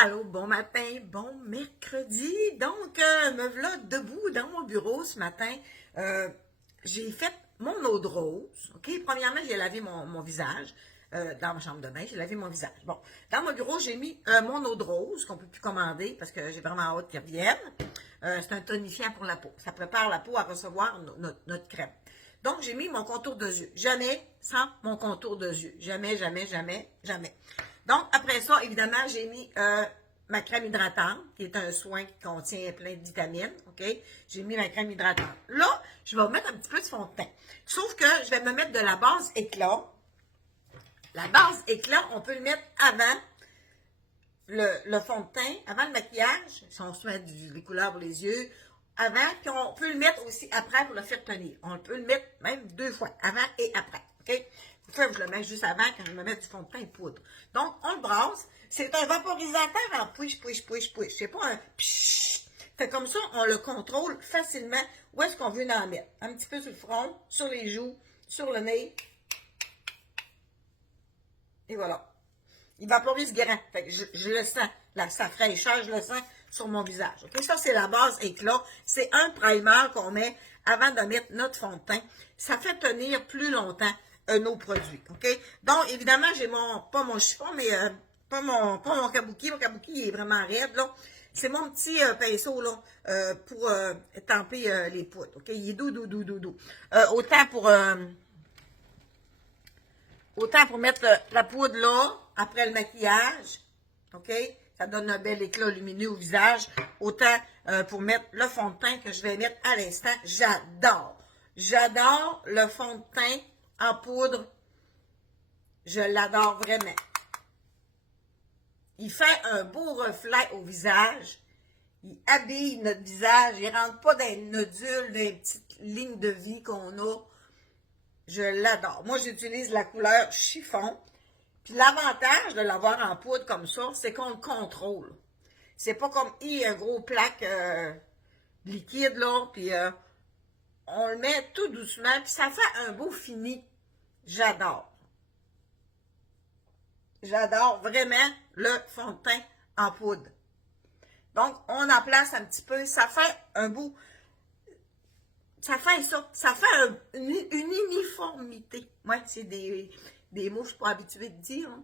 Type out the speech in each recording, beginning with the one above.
Allô, bon matin, bon mercredi. Donc, me voilà debout dans mon bureau ce matin. Euh, j'ai fait mon eau de rose. OK? Premièrement, j'ai lavé mon visage. Dans ma chambre de bain, j'ai lavé mon visage. Bon, dans mon bureau, j'ai mis mon eau de rose qu'on ne peut plus commander parce que j'ai vraiment hâte qu'il revienne. C'est un tonifiant pour la peau. Ça prépare la peau à recevoir notre crème. Donc, j'ai mis mon contour de yeux. Jamais sans mon contour de yeux. Jamais, jamais, jamais, jamais. Donc, après ça, évidemment, j'ai mis ma crème hydratante, qui est un soin qui contient plein de vitamines. OK? J'ai mis ma crème hydratante. Là, je vais mettre un petit peu de fond de teint. Sauf que je vais me mettre de la base éclat. La base éclat, on peut le mettre avant le fond de teint, avant le maquillage, si on se met des couleurs pour les yeux, avant, puis on peut le mettre aussi après pour le faire tenir. On peut le mettre même 2 fois, avant et après. OK? Fois, je le mets juste avant quand je me mets du fond de teint et poudre. Donc, on le brasse. C'est un vaporisateur en push. C'est pas un pshhh. Fait comme ça, on le contrôle facilement où est-ce qu'on veut en mettre. Un petit peu sur le front, sur les joues, sur le nez. Et voilà. Il vaporise grand. Fait que je le sens. Sa fraîcheur, je le sens sur mon visage. OK? Ça, c'est la base éclat. C'est un primer qu'on met avant de mettre notre fond de teint. Ça fait tenir plus longtemps nos produits. OK? Donc, évidemment, j'ai pas mon chiffon, mais pas mon kabuki. Mon kabuki, il est vraiment raide, là. C'est mon petit pinceau, là, pour tamper les poudres. OK? Il est doux. Autant pour mettre la poudre là, après le maquillage, OK? Ça donne un bel éclat lumineux au visage. Autant pour mettre le fond de teint que je vais mettre à l'instant. J'adore. J'adore le fond de teint en poudre. Je l'adore vraiment. Il fait un beau reflet au visage. Il habille notre visage. Il ne rentre pas dans les nodules, dans les petites lignes de vie qu'on a. Je l'adore. Moi, j'utilise la couleur chiffon. Puis l'avantage de l'avoir en poudre comme ça, c'est qu'on le contrôle. C'est pas comme un gros plaque liquide, là, puis on le met tout doucement, puis ça fait un beau fini. J'adore. J'adore vraiment le fond de teint en poudre. Donc, on en place un petit peu. Ça fait un beau... Ça fait ça. Ça fait une uniformité. Ouais, c'est des mots que je ne suis pas habituée de dire. Hein.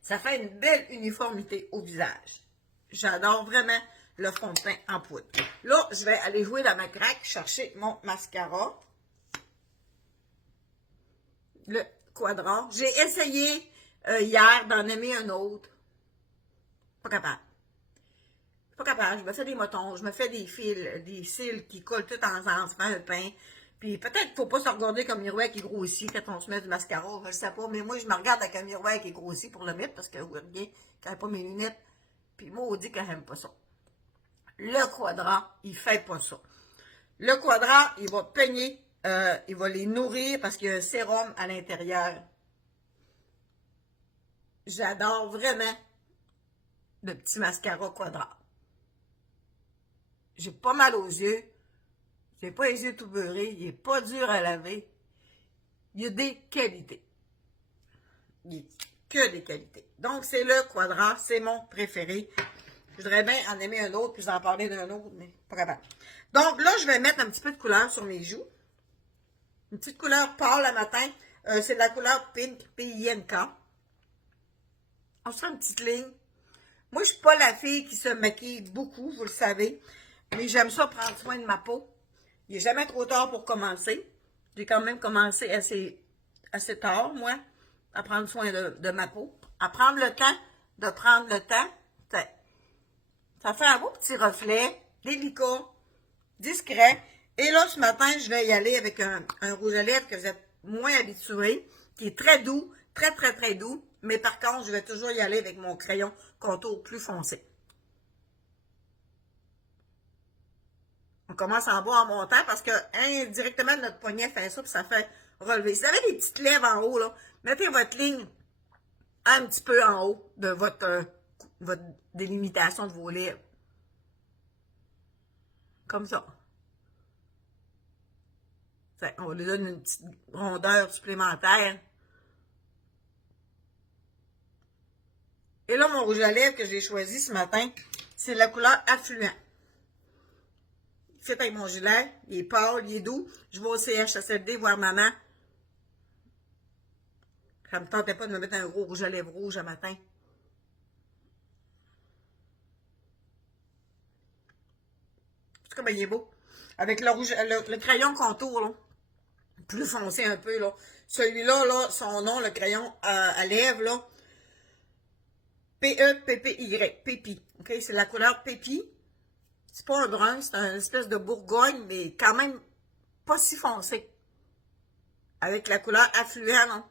Ça fait une belle uniformité au visage. J'adore vraiment le fond de teint en poudre. Là, je vais aller jouer dans ma craque, chercher mon mascara. Le Quadra. J'ai essayé hier d'en aimer un autre. Pas capable. Pas capable. Je me fais des motons, je me fais des fils, des cils qui collent tout ensemble, ça fait un pain. Puis peut-être qu'il ne faut pas se regarder comme miroir qui grossit quand on se met du mascara, je ne sais pas. Mais moi, je me regarde avec un miroir qui grossit pour le mettre parce que, vous voyez, quand j'ai pas mes lunettes, puis moi, on dit que j'aime pas ça. Le Quadra, il fait pas ça. Le Quadra, il va peigner, il va les nourrir parce qu'il y a un sérum à l'intérieur. J'adore vraiment le petit mascara Quadra. J'ai pas mal aux yeux. J'ai pas les yeux tout beurrés. Il est pas dur à laver. Il y a des qualités. Il n'y a que des qualités. Donc, c'est le Quadra. C'est mon préféré. Je voudrais bien en aimer un autre, puis en parler d'un autre, mais pas capable. Donc, là, je vais mettre un petit peu de couleur sur mes joues. Une petite couleur pâle le matin. C'est de la couleur Pink, P-I-N-K. On se fait une petite ligne. Moi, je suis pas la fille qui se maquille beaucoup, vous le savez. Mais j'aime ça prendre soin de ma peau. Il n'est jamais trop tard pour commencer. J'ai quand même commencé assez tard, moi, à prendre soin de ma peau. À prendre le temps de prendre le temps. Ça fait un beau petit reflet, délicat, discret. Et là, ce matin, je vais y aller avec un rouge à lèvres que vous êtes moins habitué, qui est très doux, très doux. Mais par contre, je vais toujours y aller avec mon crayon contour plus foncé. On commence en bas en montant parce que indirectement, notre poignet fait ça, puis ça fait relever. Si vous avez des petites lèvres en haut, là, mettez votre ligne un petit peu en haut de votre délimitation de vos lèvres. Comme ça. On lui donne une petite rondeur supplémentaire. Et là, mon rouge à lèvres que j'ai choisi ce matin, c'est la couleur Affluent. Fait avec mon gilet, il est pâle, il est doux. Je vais au CHSLD voir maman. Ça me tentait pas de me mettre un gros rouge à lèvres rouge un matin. C'est comme il est beau. Avec le rouge, le crayon contour, là, plus foncé un peu, là. Celui-là, là, son nom, le crayon à lèvres, là, P-E-P-P-Y, Pépi. OK? C'est la couleur Pépi. C'est pas un brun, c'est une espèce de bourgogne, mais quand même pas si foncé. Avec la couleur Affluent, non?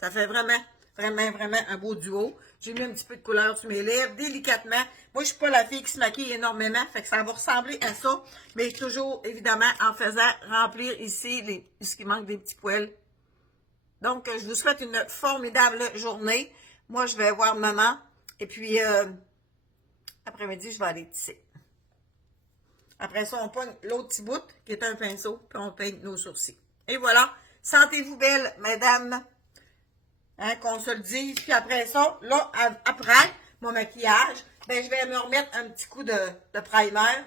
Ça fait vraiment, vraiment, vraiment un beau duo. J'ai mis un petit peu de couleur sur mes lèvres, délicatement. Moi, je suis pas la fille qui se maquille énormément, fait que ça va ressembler à ça, mais toujours, évidemment, en faisant remplir ici ce qui manque des petits poils. Donc, je vous souhaite une formidable journée. Moi, je vais voir maman, et puis, après-midi, je vais aller tisser. Après ça, on pogne l'autre petit bout, qui est un pinceau, puis on peigne nos sourcils. Et voilà, sentez-vous belle, mesdames. Hein, qu'on se le dise. Puis après ça, là, après mon maquillage, ben, je vais me remettre un petit coup de primer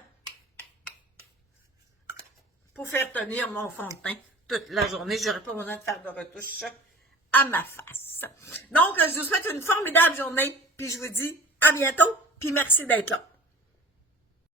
pour faire tenir mon fond de teint toute la journée. Je n'aurai pas besoin de faire de retouches à ma face. Donc, je vous souhaite une formidable journée. Puis je vous dis à bientôt. Puis merci d'être là.